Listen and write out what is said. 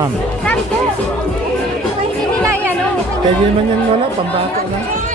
Ma'am. Sampo. Hindi nila yan, oh. Pwede naman yan wala, pambata lang.